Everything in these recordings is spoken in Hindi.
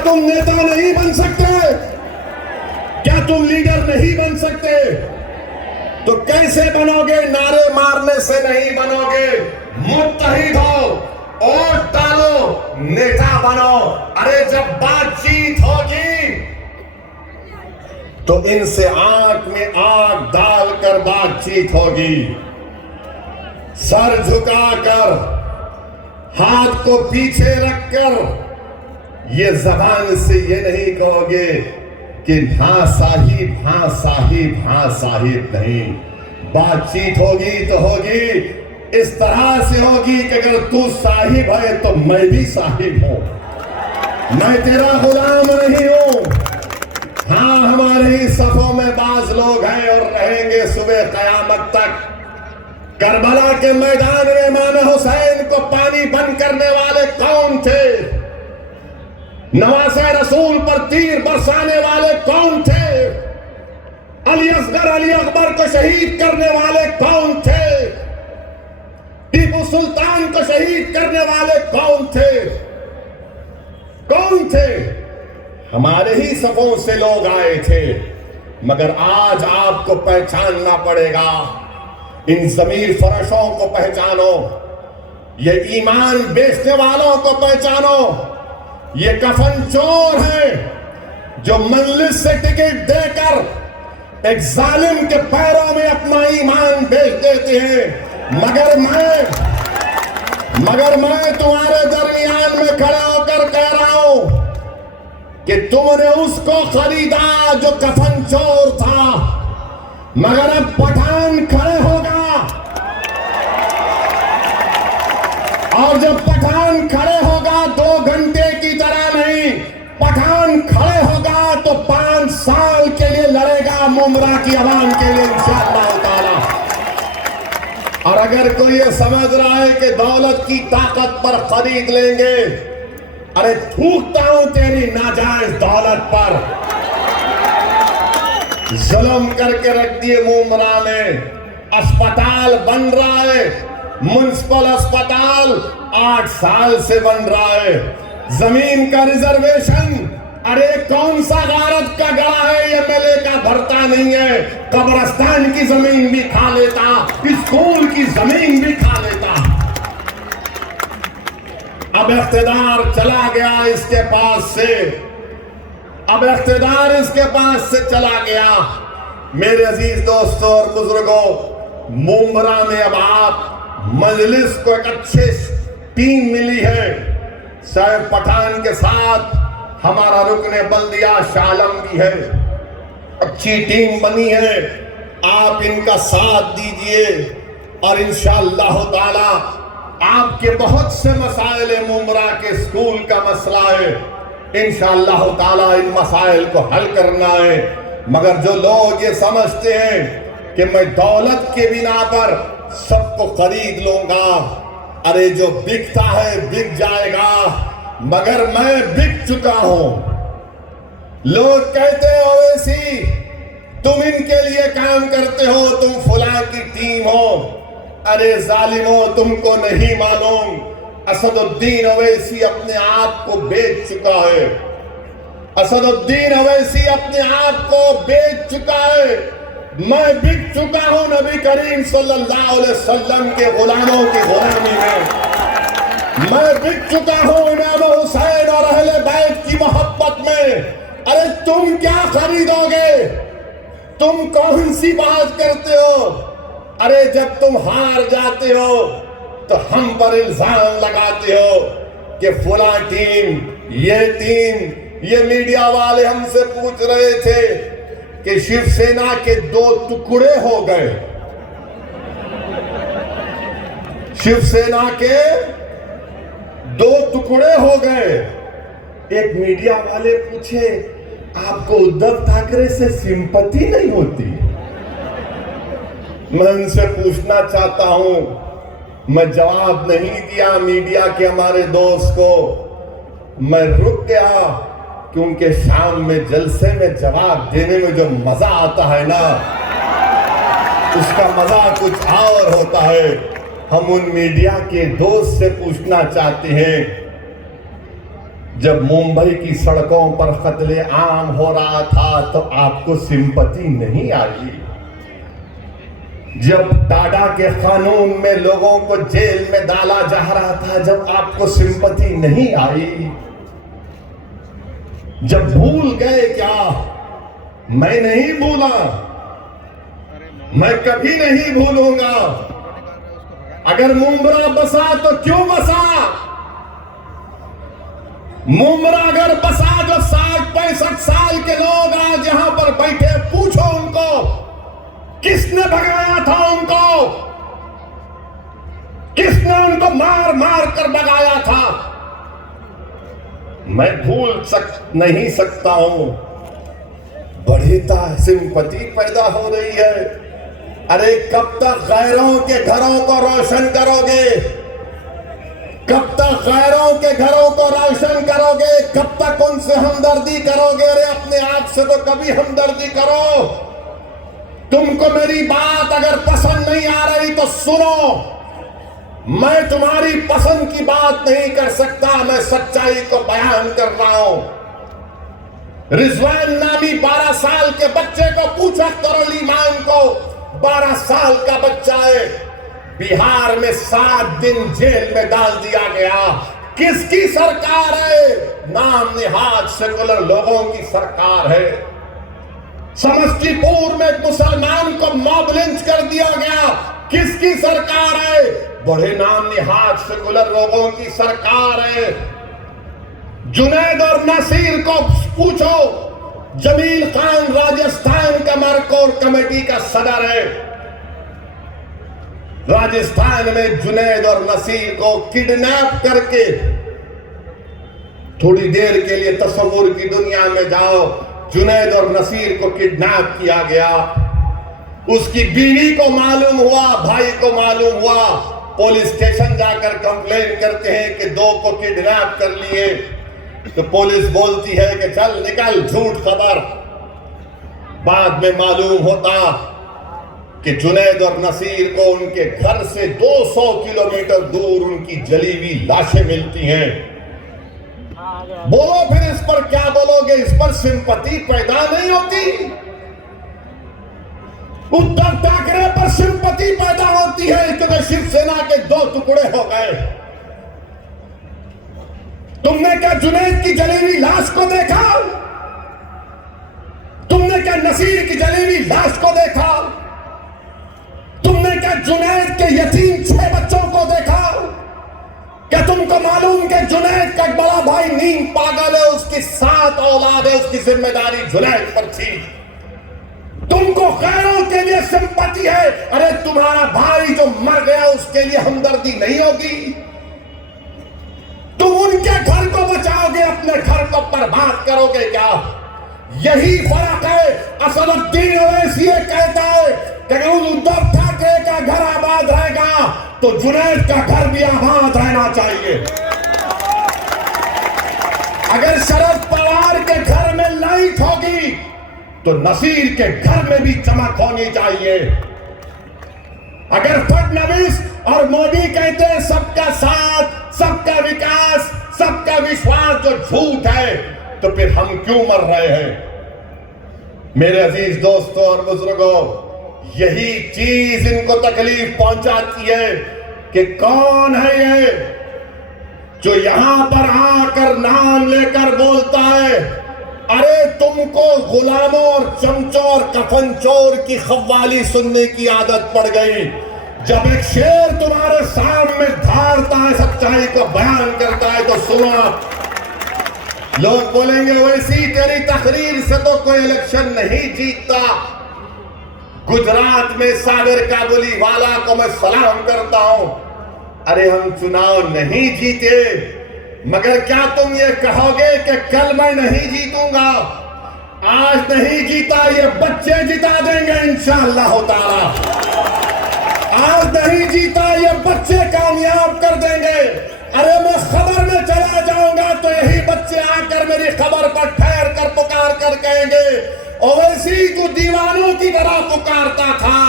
तुम नेता नहीं बन सकते? क्या तुम लीडर नहीं बन सकते? तो कैसे बनोगे? नारे मारने से नहीं बनोगे। मुत्तहिद हो, वोट डालो, नेता बनो। अरे जब बातचीत होगी तो इनसे आंख में आंख डालकर बातचीत होगी। सर झुकाकर, हाथ को पीछे रखकर ये जबान से ये नहीं कहोगे कि हाँ साहिब, हाँ साहिब, हाँ साहिब। नहीं, बातचीत होगी तो होगी इस तरह से होगी कि अगर तू साहिब है तो मैं भी साहिब हूं, मैं तेरा गुलाम नहीं हूं। हाँ, हमारे ही सफों में बाज लोग हैं और रहेंगे सुबह कयामत तक। करबला के मैदान में इमाम हुसैन को पानी बंद करने वाले कौन थे? नवासे रसूल पर तीर बरसाने वाले कौन थे? अली असगर, अली अकबर को शहीद करने वाले कौन थे? टीपू सुल्तान को शहीद करने वाले कौन थे? कौन थे? हमारे ही सफों से लोग आए थे। मगर आज आपको पहचानना पड़ेगा। इन जमीर फरोशों को पहचानो, ये ईमान बेचने वालों को पहचानो। ये कफन चोर हैं जो मंजिल से टिकट देकर एक जालिम के पैरों में अपना ईमान बेच देते हैं। मगर मैं तुम्हारे दरमियान में खड़ा होकर कह रहा हूं कि तुमने उसको खरीदा जो कफन चोर था, मगर अब पठान खड़े होगा। और जब पठान खड़े होगा 2 घंटे की तरह नहीं, पठान खड़े होगा तो 5 साल के लिए लड़ेगा मुमरा की आवाम के लिए इंशाअल्लाह ताला। और अगर कोई ये समझ रहा है कि दौलत की ताकत पर खरीद लेंगे, अरे थूकता हूं तेरी नाजायज दौलत पर। जुल्म करके रख दिए मुमरा में। अस्पताल बन रहा है, म्युनिसिपल अस्पताल 8 साल से बन रहा है। जमीन का रिजर्वेशन, अरे कौन सा गारत का गड़ा है? एमएलए का भरता नहीं है। कब्रिस्तान की जमीन भी खा लेता, स्कूल की जमीन भी खा लेता। अब इख्तिदार चला गया इसके पास से, अब इख्तिदार इसके पास से चला गया। मेरे अजीज दोस्तों और बुजुर्गों, मुमरा में अब आप मजलिस को एक अच्छे टीम मिली है। शायद पठान के साथ हमारा रुकने बल्दिया शालम भी है, अच्छी टीम बनी है। आप इनका साथ दीजिए और इंशाअल्लाह ताला आपके बहुत से मसाइल है। मुमरा के स्कूल का मसला है, इंशाअल्लाह ताला इन मसाइल को हल करना है। मगर जो लोग ये समझते हैं कि मैं दौलत के बिना पर सबको खरीद लूंगा, अरे जो बिकता है बिक जाएगा। मगर मैं बिक चुका हूं। लोग कहते हैं ओवैसी तुम इनके लिए काम करते हो, तुम फुला की टीम हो। अरे जालिमो, तुमको नहीं मालूम, असदुद्दीन ओवैसी अपने आप को बेच चुका है। असदुद्दीन ओवैसी अपने आप को बेच चुका है। मैं बिक चुका हूं नबी करीम सल्लल्लाहु अलैहि वसल्लम के गुलामों की गुलामी में। मैं बिक चुका हूं इमाम हुसैन और अहले बैत की मोहब्बत में। अरे तुम क्या खरीदोगे? तुम कौन सी बात करते हो? अरे जब तुम हार जाते हो तो हम पर इल्जाम लगाते हो कि फुला टीम, ये मीडिया वाले हमसे पूछ रहे थे कि शिवसेना के 2 टुकड़े हो गए। शिवसेना के 2 टुकड़े हो गए। एक मीडिया वाले पूछे आपको उद्धव ठाकरे से सिंपैथी नहीं होती? मैं उनसे पूछना चाहता हूं, मैं जवाब नहीं दिया मीडिया के हमारे दोस्त को। मैं रुक गया क्योंकि शाम में जलसे में जवाब देने में जो मजा आता है ना, उसका मजा कुछ और होता है। हम उन मीडिया के दोस्त से पूछना चाहते हैं जब मुंबई की सड़कों पर कत्ले आम हो रहा था तो आपको सिंपैथी नहीं आई। जब टाडा के कानून में लोगों को जेल में डाला जा रहा था, जब आपको सिंपैथी नहीं आई। जब भूल गए क्या? मैं नहीं भूला, मैं कभी नहीं भूलूंगा। अगर मुमरा बसा तो क्यों बसा? मुमरा अगर बसा जो 60-65 साल के लोग आज यहां पर बैठे, पूछो उनको किसने भगाया था उनको? किसने उनको मार मार कर भगाया था? मैं भूल नहीं सकता हूं। बड़ी सिंपैथी पैदा हो रही है। अरे कब तक गैरों के घरों को रोशन करोगे? कब तक गैरों के घरों को रोशन करोगे? कब तक उनसे हमदर्दी करोगे? अरे अपने आप से तो कभी हमदर्दी करो। तुमको मेरी बात अगर पसंद नहीं आ रही तो सुनो। मैं तुम्हारी पसंद की बात नहीं कर सकता, मैं सच्चाई को बयान कर रहा हूं। रिजवान नामी 12 साल के बच्चे को पूछा करो, ईमान को 12 साल का बच्चा है, बिहार में 7 दिन जेल में डाल दिया गया। किसकी सरकार है? नाम निहाद सेकुलर लोगों की सरकार है। समस्तीपुर में एक मुसलमान को मॉब लिंच कर दिया गया। किसकी सरकार है? बड़े नाम निहाद सेकुलर लोगों की सरकार है। जुनैद और नसीर को पूछो, जमील खान राजस्थान का मरकोर कमेटी का सदर है। राजस्थान में जुनैद और नसीर को किडनैप करके, थोड़ी देर के लिए तस्वुर की दुनिया में जाओ, जुनैद और नसीर को किडनैप किया गया। उसकी बीवी को मालूम हुआ, भाई को मालूम हुआ, पुलिस स्टेशन जाकर कंप्लेन करते हैं कि 2 को किडनैप कर लिए। तो पुलिस बोलती है कि चल निकल, झूठ खबर। बाद में मालूम होता कि जुनैद और नसीर को उनके घर से 200 किलोमीटर दूर उनकी जली हुई लाशें मिलती हैं। बोलो फिर इस पर क्या बोलोगे? इस पर सिंपैथी पैदा नहीं होती? उद्धव ठाकरे पर सिंपैथी पैदा होती है क्योंकि शिवसेना के 2 टुकड़े हो गए। तुमने क्या जुनैद की जली हुई लाश को देखा? तुमने क्या नसीर की जली हुई लाश को देखा? तुमने क्या जुनैद के यतीम 6 बच्चों को देखा? क्या तुमको मालूम कि जुनैद का बड़ा भाई नीम पागल है, उसकी 7 औलाद है, उसकी जिम्मेदारी जुनैद पर थी। तुमको गैरों के लिए सिंपैथी है, अरे तुम्हारा भाई जो मर गया उसके लिए हमदर्दी नहीं होगी? तुम उनके घर को बचाओगे, अपने घर को बर्बाद करोगे क्या? यही फर्क है। असदुद्दीन ओवैसी कहता है कि अगर उद्धव ठाकरे का घर आबाद रहेगा तो जुनैद का घर भी आबाद रहना चाहिए। अगर शरद पवार के घर में लाइट होगी तो नसीर के घर में भी चमक होनी चाहिए। अगर फडणवीस और मोदी कहते हैं सबका साथ, सबका विकास, सबका विश्वास जो झूठ है, तो फिर हम क्यों मर रहे हैं? मेरे अजीज दोस्तों और बुजुर्गों, यही चीज इनको तकलीफ पहुंचाती है कि कौन है ये जो यहां पर आकर नाम लेकर बोलता है, अरे तुमको गुलामों और चमचों और कफन चोर की खव्वाली सुनने की आदत पड़ गई। जब एक शेर तुम्हारे सामने धारता है, सच्चाई को बयान करता है, तो सुनो। लोग बोलेंगे वैसी तेरी तकरीर से तो कोई इलेक्शन नहीं जीतता। गुजरात में सागर काबुली वाला को मैं सलाम करता हूं। अरे हम चुनाव नहीं जीते, मगर क्या तुम ये कहोगे कि कल मैं नहीं जीतूंगा? आज नहीं जीता, ये बच्चे जिता देंगे इंशाअल्लाह ताला। आज नहीं जीता, ये बच्चे कामयाब कर देंगे। अरे मैं खबर में चला जाऊंगा तो यही बच्चे आकर मेरी खबर पर ठहर कर पुकार कर कहेंगे, ओवैसी तू दीवानों की तरह पुकारता था,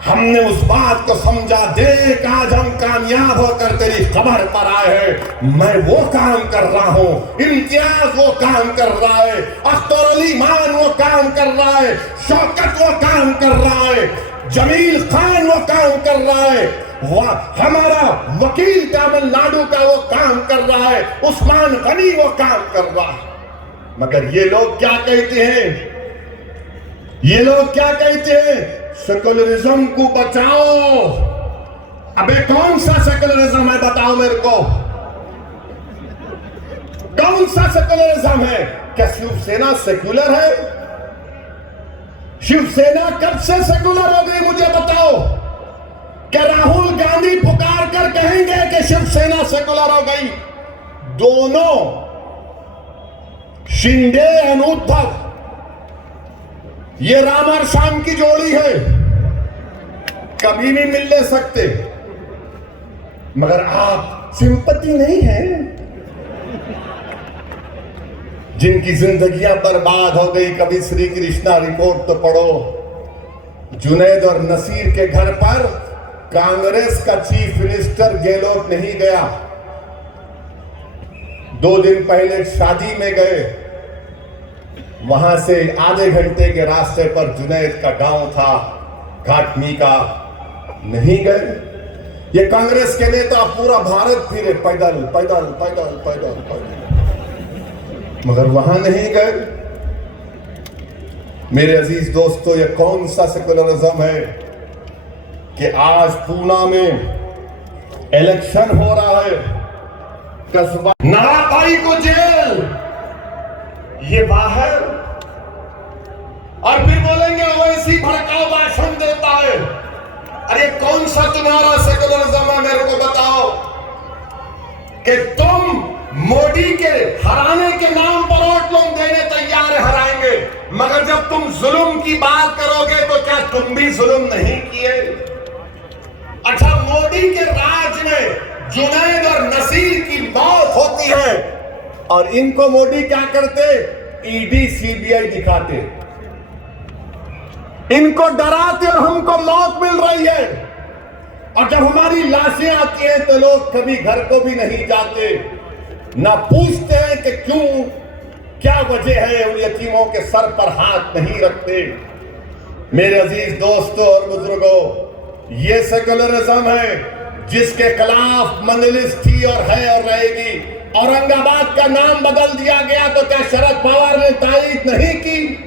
हमने उस बात को समझा, देख आज हम कामयाब होकर तेरी खबर पर आए हैं। मैं वो काम कर रहा हूं, इम्तियाज वो काम कर रहा है, अख्तर अली मान वो काम कर रहा है, शौकत वो काम कर रहा है, जमील खान वो काम कर रहा है, हमारा वकील तमिलनाडु का वो काम कर रहा है, उस्मान गनी वो काम कर रहा है। मगर ये लोग क्या कहते हैं, ये लोग क्या कहते हैं, सेकुलरिज्म को बचाओ। अबे कौन सा सेकुलरिज्म है बताओ मेरे को, कौन सा सेकुलरिज्म है? क्या शिवसेना सेकुलर है? शिवसेना कब से सेकुलर हो गई मुझे बताओ? क्या राहुल गांधी पुकार कर कहेंगे कि शिवसेना सेकुलर हो गई? दोनों शिंदे और उद्धव, ये राम और श्याम की जोड़ी है, कभी भी मिल ले सकते। मगर आप सिंपैथी नहीं है, जिनकी जिंदगियां बर्बाद हो गई। कभी श्री कृष्णा रिपोर्ट तो पढ़ो, जुनैद और नसीर के घर पर कांग्रेस का चीफ मिनिस्टर गहलोत नहीं गया। 2 दिन पहले शादी में गए, वहां से आधे घंटे के रास्ते पर जुनैद का गांव था, घाटनी का, नहीं गए। ये कांग्रेस के नेता पूरा भारत फिरे, पैदल पैदल पैदल पैदल पैदल, मगर वहां नहीं गए। मेरे अजीज दोस्तों, ये कौन सा सेकुलरिज्म है कि आज पूना में इलेक्शन हो रहा है, कस्बा नाराबाई को जेल, ये बाहर, और फिर बोलेंगे ओवैसी भड़काऊ भाषण देता है। अरे कौन सा तुम्हारा सेकुलरिज्म है मेरे को बताओ कि तुम मोदी के हराने के नाम पर वोट लोग देने तैयार है, हराएंगे, मगर जब तुम जुल्म की बात करोगे तो क्या तुम भी जुल्म नहीं किए? अच्छा, मोदी के राज में जुनैद और नसीर की मौत होती है और इनको मोदी क्या करते? ईडी सीबीआई दिखाते, इनको डराते और हमको मौत मिल रही है। और जब हमारी लाशें आती हैं तो लोग कभी घर को भी नहीं जाते, ना पूछते हैं कि क्यों, क्या वजह है, उन यतीमों के सर पर हाथ नहीं रखते। मेरे अजीज दोस्तों और बुजुर्गों, ये सेकुलरिज्म है जिसके खिलाफ मजलिस थी और है और रहेगी। औरंगाबाद का नाम बदल दिया गया तो क्या शरद पवार ने तायीद नहीं की?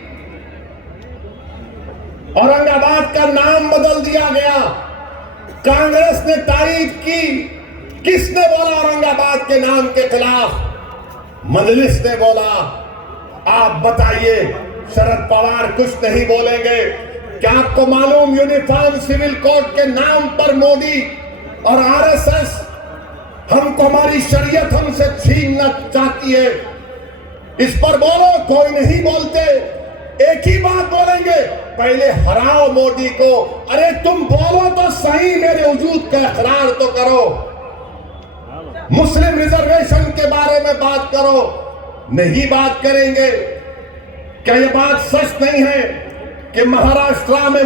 औरंगाबाद का नाम बदल दिया गया, कांग्रेस ने तायीद की। किसने बोला औरंगाबाद के नाम के खिलाफ? मजलिस ने बोला। आप बताइए, शरद पवार कुछ नहीं बोलेंगे? क्या आपको मालूम यूनिफॉर्म सिविल कोड के नाम पर मोदी और आरएसएस हमको, हमारी शरीयत हमसे छीनना चाहती है? इस पर बोलो, कोई नहीं बोलते। एक ही बात बोलेंगे, पहले हराओ मोदी को। अरे तुम बोलो तो सही, मेरे वजूद का इकरार तो करो। मुस्लिम रिजर्वेशन के बारे में बात करो, नहीं बात करेंगे। क्या यह बात सच नहीं है कि महाराष्ट्र में